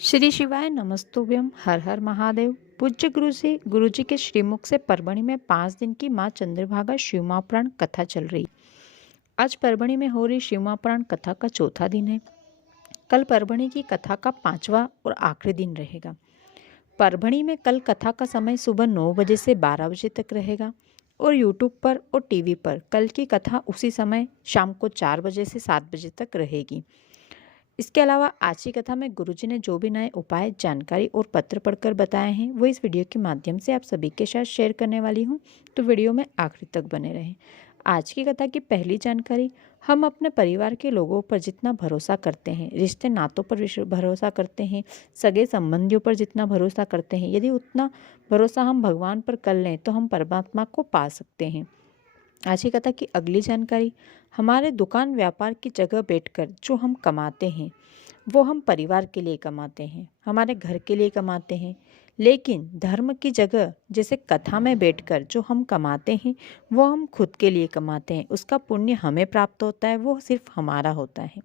श्री शिवाय नमस्तुभ्यम। हर हर महादेव। पूज्य गुरु जी के श्रीमुख से परभणी में 5 दिन की माँ चंद्रभागा शिवमापुराण कथा चल रही। आज परभणी में हो रही शिवमापुराण कथा का चौथा दिन है। कल परभणी की कथा का 5वां और आखिरी दिन रहेगा। परभणी में कल कथा का समय सुबह 9 बजे से 12 बजे तक रहेगा और यूट्यूब पर और टीवी पर कल की कथा उसी समय शाम को 4 बजे से 7 बजे तक रहेगी। इसके अलावा आज की कथा में गुरुजी ने जो भी नए उपाय, जानकारी और पत्र पढ़कर बताए हैं वो इस वीडियो के माध्यम से आप सभी के साथ शेयर करने वाली हूँ, तो वीडियो में आखिरी तक बने रहें। आज की कथा की पहली जानकारी, हम अपने परिवार के लोगों पर जितना भरोसा करते हैं, रिश्ते नातों पर भरोसा करते हैं, सगे संबंधियों पर जितना भरोसा करते हैं, यदि उतना भरोसा हम भगवान पर कर लें तो हम परमात्मा को पा सकते हैं। आज की कथा की अगली जानकारी, हमारे दुकान व्यापार की जगह बैठकर जो हम कमाते हैं वो हम परिवार के लिए कमाते हैं, हमारे घर के लिए कमाते हैं। लेकिन धर्म की जगह जैसे कथा में बैठकर जो हम कमाते हैं वो हम खुद के लिए कमाते हैं, उसका पुण्य हमें प्राप्त होता है, वो सिर्फ हमारा होता है।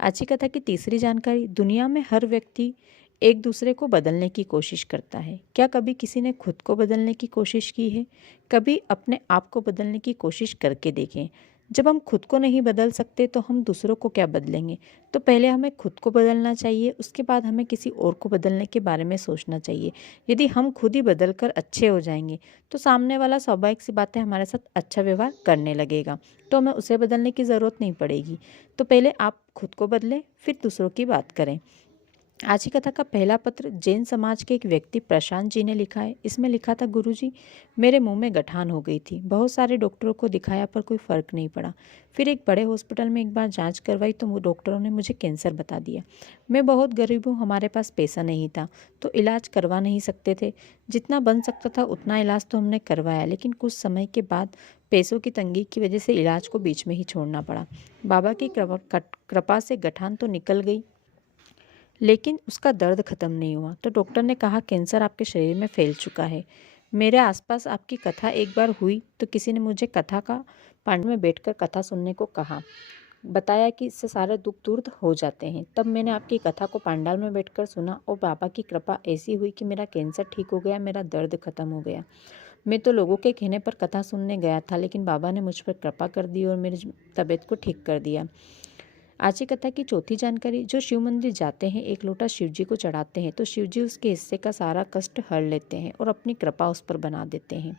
आज की कथा की तीसरी जानकारी, दुनिया में हर व्यक्ति एक दूसरे को बदलने की कोशिश करता है। क्या कभी किसी ने खुद को बदलने की कोशिश की है? कभी अपने आप को बदलने की कोशिश करके देखें। जब हम खुद को नहीं बदल सकते तो हम दूसरों को क्या बदलेंगे? तो पहले हमें खुद को बदलना चाहिए, उसके बाद हमें किसी और को बदलने के बारे में सोचना चाहिए। यदि हम खुद ही बदल कर अच्छे हो जाएंगे तो सामने वाला स्वाभाविक सी बात है हमारे साथ अच्छा व्यवहार करने लगेगा, तो हमें उसे बदलने की ज़रूरत नहीं पड़ेगी। तो पहले आप खुद को बदलें, फिर दूसरों की बात करें। आज की कथा का पहला पत्र जैन समाज के एक व्यक्ति प्रशांत जी ने लिखा है। इसमें लिखा था, गुरुजी, मेरे मुंह में गठान हो गई थी, बहुत सारे डॉक्टरों को दिखाया पर कोई फ़र्क नहीं पड़ा। फिर एक बड़े हॉस्पिटल में एक बार जांच करवाई तो वो डॉक्टरों ने मुझे कैंसर बता दिया। मैं बहुत गरीब हूँ, हमारे पास पैसा नहीं था तो इलाज करवा नहीं सकते थे। जितना बन सकता था उतना इलाज तो हमने करवाया, लेकिन कुछ समय के बाद पैसों की तंगी की वजह से इलाज को बीच में ही छोड़ना पड़ा। बाबा की कृपा से गठान तो निकल गई, लेकिन उसका दर्द ख़त्म नहीं हुआ। तो डॉक्टर ने कहा, कैंसर आपके शरीर में फैल चुका है। मेरे आसपास आपकी कथा एक बार हुई तो किसी ने मुझे कथा का पांड में बैठकर कथा सुनने को कहा, बताया कि इससे सारे दुख दूर हो जाते हैं। तब मैंने आपकी कथा को पंडाल में बैठकर सुना और बाबा की कृपा ऐसी हुई कि मेरा कैंसर ठीक हो गया, मेरा दर्द ख़त्म हो गया। मैं तो लोगों के कहने पर कथा सुनने गया था, लेकिन बाबा ने मुझ पर कृपा कर दी और मेरी तबीयत को ठीक कर दिया। आज की कथा की चौथी जानकारी, जो शिव मंदिर जाते हैं, एक लोटा शिव जी को चढ़ाते हैं तो शिव जी उसके हिस्से का सारा कष्ट हर लेते हैं और अपनी कृपा उस पर बना देते हैं।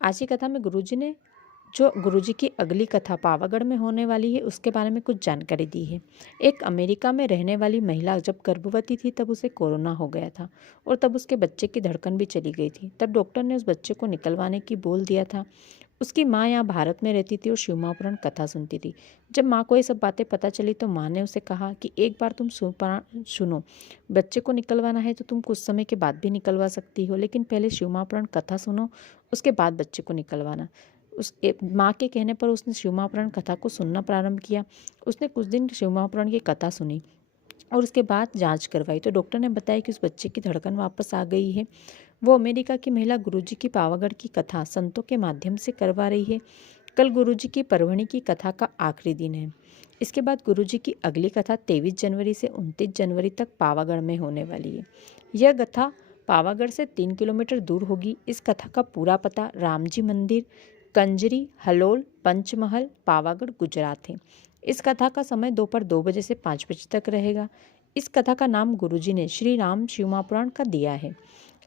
आज की कथा में गुरुजी की अगली कथा पावागढ़ में होने वाली है, उसके बारे में कुछ जानकारी दी है। एक अमेरिका में रहने वाली महिला जब गर्भवती थी तब उसे कोरोना हो गया था और तब उसके बच्चे की धड़कन भी चली गई थी। तब डॉक्टर ने उस बच्चे को निकलवाने की बोल दिया था। उसकी माँ यहाँ भारत में रहती थी और शिवमापुराण कथा सुनती थी। जब माँ को ये सब बातें पता चली तो माँ ने उसे कहा कि एक बार तुम शिवपुराण सुनो, बच्चे को निकलवाना है तो तुम कुछ समय के बाद भी निकलवा सकती हो, लेकिन पहले शिवमापुराण कथा सुनो, उसके बाद बच्चे को निकलवाना। माँ के कहने पर उसने शिवमापुराण कथा को सुनना प्रारंभ किया। उसने कुछ दिन शिवमापुराण की कथा सुनी और उसके बाद जांच करवाई तो डॉक्टर ने बताया कि उस बच्चे की धड़कन वापस आ गई है। वो अमेरिका की महिला गुरुजी की पावागढ़ की कथा संतों के माध्यम से करवा रही है। कल गुरुजी की परभणी की कथा का आखिरी दिन है। इसके बाद गुरुजी की अगली कथा 23 जनवरी से 29 जनवरी तक पावागढ़ में होने वाली है। यह कथा पावागढ़ से 3 किलोमीटर दूर होगी। इस कथा का पूरा पता रामजी मंदिर, कंजरी, हलोल, पंचमहल, पावागढ़, गुजरात है। इस कथा का समय दोपहर 2 बजे से 5 बजे तक रहेगा। इस कथा का नाम गुरुजी ने श्री राम शिवमापुराण का दिया है।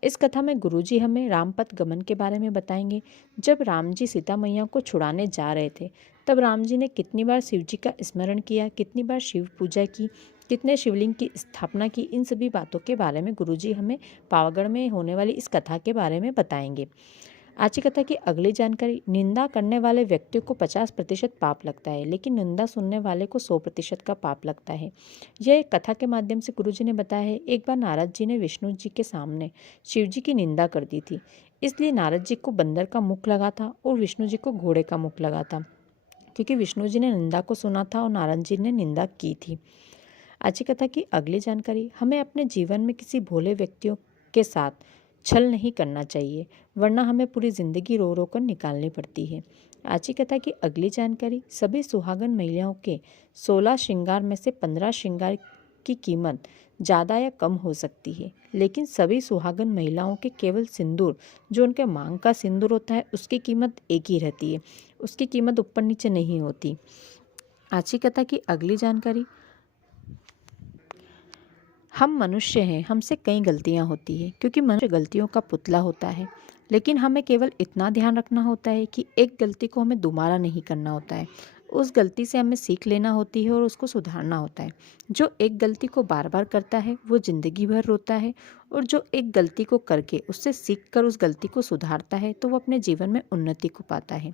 इस कथा में गुरुजी हमें रामपथ गमन के बारे में बताएंगे। जब राम जी सीता मैया को छुड़ाने जा रहे थे तब राम जी ने कितनी बार शिव जी का स्मरण किया, कितनी बार शिव पूजा की, कितने शिवलिंग की स्थापना की, इन सभी बातों के बारे में गुरुजी हमें पावागढ़ में होने वाली इस कथा के बारे में बताएंगे। आज की कथा की अगली जानकारी, निंदा करने वाले व्यक्ति को 50% पाप लगता है, लेकिन निंदा सुनने वाले को 100% का पाप लगता है। यह एक कथा के माध्यम से गुरुजी ने बताया है। एक बार नारद जी ने विष्णु जी के सामने शिव जी की निंदा कर दी थी, इसलिए नारद जी को बंदर का मुख लगा था और विष्णु जी को घोड़े का मुख लगा था, क्योंकि विष्णु जी ने निंदा को सुना था और नारद जी ने निंदा की थी। आज की कथा की अगली जानकारी, हमें अपने जीवन में किसी भोले व्यक्तियों के साथ छल नहीं करना चाहिए, वरना हमें पूरी ज़िंदगी रो रो कर निकालनी पड़ती है। आज की कथा की अगली जानकारी, सभी सुहागन महिलाओं के 16 श्रृंगार में से 15 श्रृंगार की कीमत ज़्यादा या कम हो सकती है, लेकिन सभी सुहागन महिलाओं के केवल सिंदूर, जो उनके मांग का सिंदूर होता है, उसकी कीमत एक ही रहती है। उसकी कीमत ऊपर नीचे नहीं होती। आज की कथा की अगली जानकारी। हम मनुष्य हैं, हमसे कई गलतियां होती है, क्योंकि मनुष्य गलतियों का पुतला होता है। लेकिन हमें केवल इतना ध्यान रखना होता है कि एक गलती को हमें दोबारा नहीं करना होता है। उस गलती से हमें सीख लेना होती है और उसको सुधारना होता है। जो एक गलती को बार बार करता है वो जिंदगी भर रोता है, और जो एक गलती को करके उससे सीख कर उस गलती को सुधारता है तो वो अपने जीवन में उन्नति को पाता है।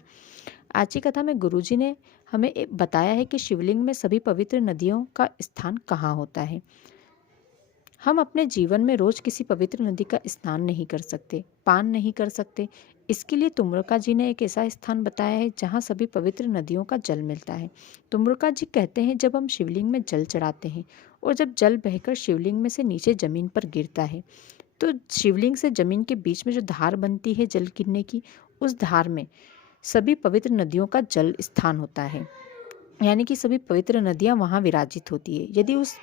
आज की कथा में गुरुजी ने हमें बताया है कि शिवलिंग में सभी पवित्र नदियों का स्थान कहाँ होता है। हम अपने जीवन में रोज किसी पवित्र नदी का स्नान नहीं कर सकते, पान नहीं कर सकते। इसके लिए तुम्रका जी ने एक ऐसा स्थान बताया है जहाँ सभी पवित्र नदियों का जल मिलता है। तुम्रका जी कहते हैं, जब हम शिवलिंग में जल चढ़ाते हैं और जब जल बहकर शिवलिंग में से नीचे जमीन पर गिरता है, तो शिवलिंग से जमीन के बीच में जो धार बनती है जल गिरने की, उस धार में सभी पवित्र नदियों का जल स्थान होता है। यानी कि सभी पवित्र नदियाँ वहाँ विराजित होती है। यदि उस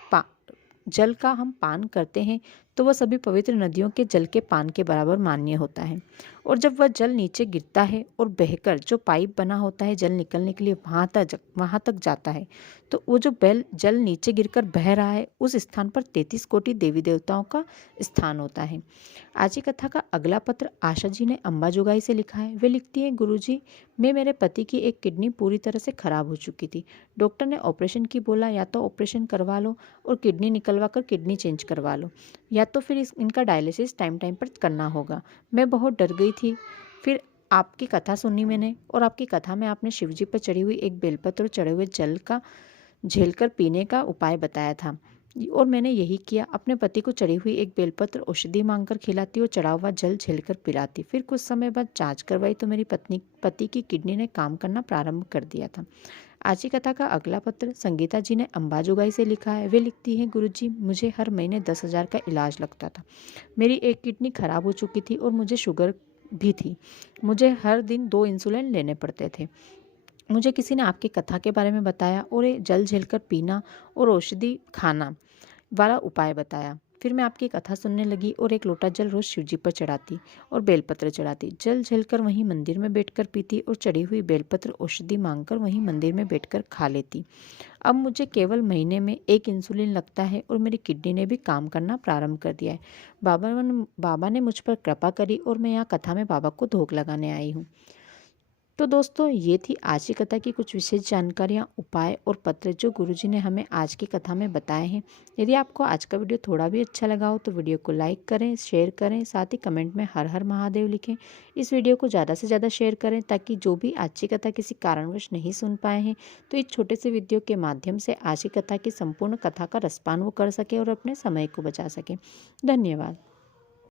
जल का हम पान करते हैं तो वह सभी पवित्र नदियों के जल के पान के बराबर मान्य होता है। और जब वह जल नीचे गिरता है और बहकर जो पाइप बना होता है जल निकलने के लिए वहाँ तक जाता है, तो वो जो जल नीचे गिरकर बह रहा है, उस स्थान पर 33 कोटि देवी देवताओं का स्थान होता है। आज की कथा का अगला पत्र आशा जी ने अंबाजोगाई से लिखा है। वे लिखती हैं, गुरुजी, मैं मेरे पति की एक किडनी पूरी तरह से खराब हो चुकी थी। डॉक्टर ने ऑपरेशन की बोला, या तो ऑपरेशन करवा लो और किडनी निकलवा कर किडनी चेंज करवा लो, या तो फिर इनका डायलिसिस टाइम टाइम पर करना होगा। मैं बहुत डर गई थी। फिर आपकी कथा सुनी मैंने, और आपकी कथा में आपने शिवजी पर चढ़ी हुई एक बेलपत्र और चढ़े हुए जल का झेलकर पीने का उपाय बताया था, और मैंने यही किया। अपने पति को चढ़ी हुई एक बेलपत्र औषधि मांगकर खिलाती और चढ़ा हुआ जल झेलकर पिलाती। फिर कुछ समय बाद जांच करवाई तो मेरी पति की किडनी ने काम करना प्रारंभ कर दिया था। आज की कथा का अगला पत्र संगीता जी ने अंबाजोगाई से लिखा है। वे लिखती हैं, गुरुजी, मुझे हर महीने 10,000 का इलाज लगता था। मेरी एक किडनी खराब हो चुकी थी और मुझे शुगर भी थी। मुझे हर दिन 2 इंसुलिन लेने पड़ते थे। मुझे किसी ने आपकी कथा के बारे में बताया और ये जल झेलकर पीना और औषधि खाना वाला उपाय बताया। फिर मैं आपकी कथा सुनने लगी और एक लोटा जल रोज शिवजी पर चढ़ाती और बेलपत्र चढ़ाती। जल झेलकर वहीं मंदिर में बैठकर पीती और चढ़ी हुई बेलपत्र औषधि मांगकर वहीं मंदिर में बैठकर खा लेती। अब मुझे केवल महीने में 1 इंसुलिन लगता है और मेरी किडनी ने भी काम करना प्रारंभ कर दिया है। बाबा ने मुझ पर कृपा करी और मैं यहाँ कथा में बाबा को धोख लगाने आई हूँ। तो दोस्तों, ये थी आज की कथा की कुछ विशेष जानकारियाँ, उपाय और पत्र जो गुरुजी ने हमें आज की कथा में बताए हैं। यदि आपको आज का वीडियो थोड़ा भी अच्छा लगा हो तो वीडियो को लाइक करें, शेयर करें, साथ ही कमेंट में हर हर महादेव लिखें। इस वीडियो को ज़्यादा से ज़्यादा शेयर करें ताकि जो भी आज की कथा किसी कारणवश नहीं सुन पाए हैं तो इस छोटे से वीडियो के माध्यम से आज की कथा की संपूर्ण कथा का रसपान वो कर सके और अपने समय को बचा सके। धन्यवाद।